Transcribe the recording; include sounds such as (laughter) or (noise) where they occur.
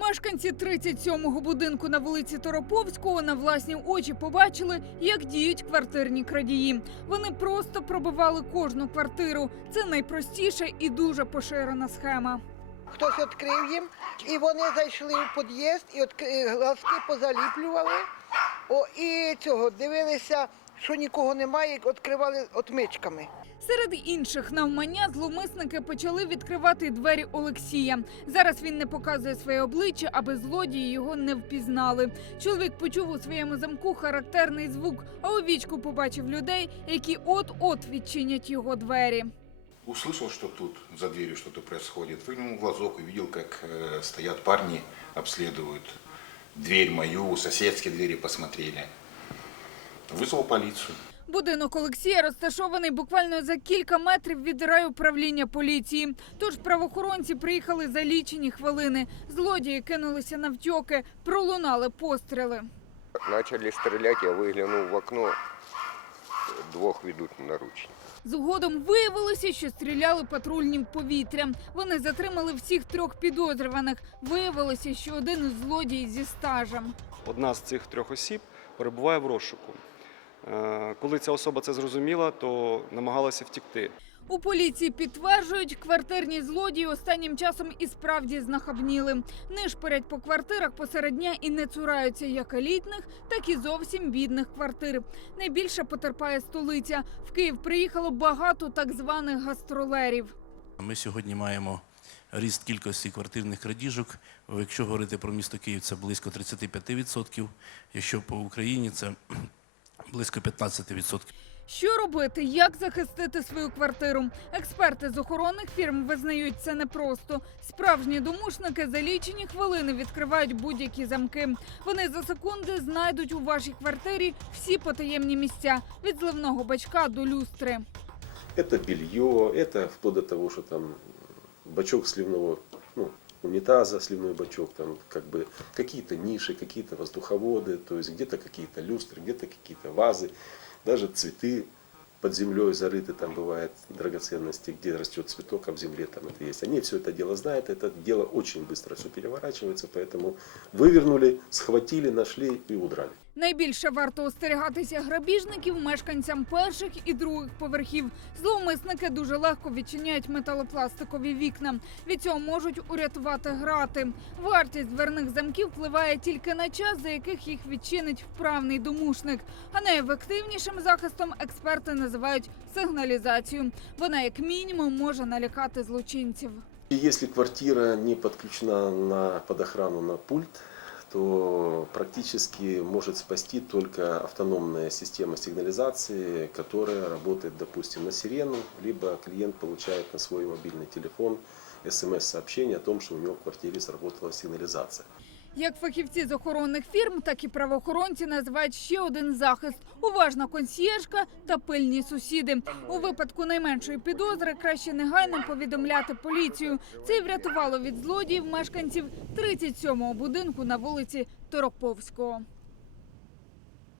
Мешканці 37-го будинку на вулиці Тороповського на власні очі побачили, як діють квартирні крадії. Вони просто пробивали кожну квартиру. Це найпростіша і дуже поширена схема. Хтось відкрив їм, і вони зайшли в під'їзд і глазки позаліплювали. О, і цього дивилися, що нікого немає, і відкривали отмичками. Серед інших навмання зловмисники почали відкривати двері Олексія. Зараз він не показує своє обличчя, аби злодії його не впізнали. Чоловік почув у своєму замку характерний звук, а у вічку побачив людей, які от-от відчинять його двері. Услышал, что тут за дверью что-то происходит. Выглянул в глазок, увидел, как э, стоят парни, обследуют дверь мою, соседские двери посмотрели. Вызвал полицию. Будинок Олексія розташований буквально за кілька метрів від райуправління поліції. Тож правоохоронці приїхали за лічені хвилини. Злодії кинулися навтьоки, пролунали постріли. Почали стріляти, я виглянув в окно, двух на наручники. Згодом виявилося, що стріляли патрульні в повітря. Вони затримали всіх трьох підозрюваних. Виявилося, що один із злодій зі стажем. Одна з цих трьох осіб перебуває в розшуку. Е, Коли ця особа це зрозуміла, то намагалася втікти. У поліції підтверджують, квартирні злодії останнім часом і справді знахабніли. Нишпорять по квартирах посеред дня і не цураються як елітних, так і зовсім бідних квартир. Найбільше потерпає столиця. В Київ приїхало багато так званих гастролерів. Ми сьогодні маємо ріст кількості квартирних крадіжок. Якщо говорити про місто Київ, це близько 35%. Якщо по Україні це (clears throat) близько 15%. Що робити? Як захистити свою квартиру? Експерти з охоронних фірм визнають це непросто. Справжні домушники за лічені хвилини відкривають будь-які замки. Вони за секунди знайдуть у вашій квартирі всі потаємні місця від зливного бачка до люстри. Это белье, это вплоть до того, что там бачок сливного, ну, унитаза, сливной бачок, там как бы какие-то ниши, какие-то воздуховоды, то есть где-то какие-то люстры, где-то какие-то вазы, Даже цветы под землей зарыты, там бывает драгоценности, где растет цветок, а в земле там это есть. Они все это дело знают, это дело очень быстро все переворачивается, поэтому вывернули, схватили, нашли и удрали. Найбільше варто остерігатися грабіжників мешканцям перших і других поверхів. Зловмисники дуже легко відчиняють металопластикові вікна. Від цього можуть урятувати грати. Вартість дверних замків впливає тільки на час, за яких їх відчинить вправний домушник. А найефективнішим захистом експерти називають сигналізацію. Вона, як мінімум, може налякати злочинців. Если квартира не подключена на, под охрану на пульт, то практически может спасти только автономная система сигнализации, которая работает, допустим, на сирену, либо клиент получает на свой мобильный телефон смс-сообщение о том, что у него в квартире сработала сигнализация. Як фахівці з охоронних фірм, так і правоохоронці називають ще один захист: уважна консьєржка та пильні сусіди. У випадку найменшої підозри краще негайно повідомляти поліцію. Це й врятувало від злодіїв мешканців 37-го будинку на вулиці Тороповського.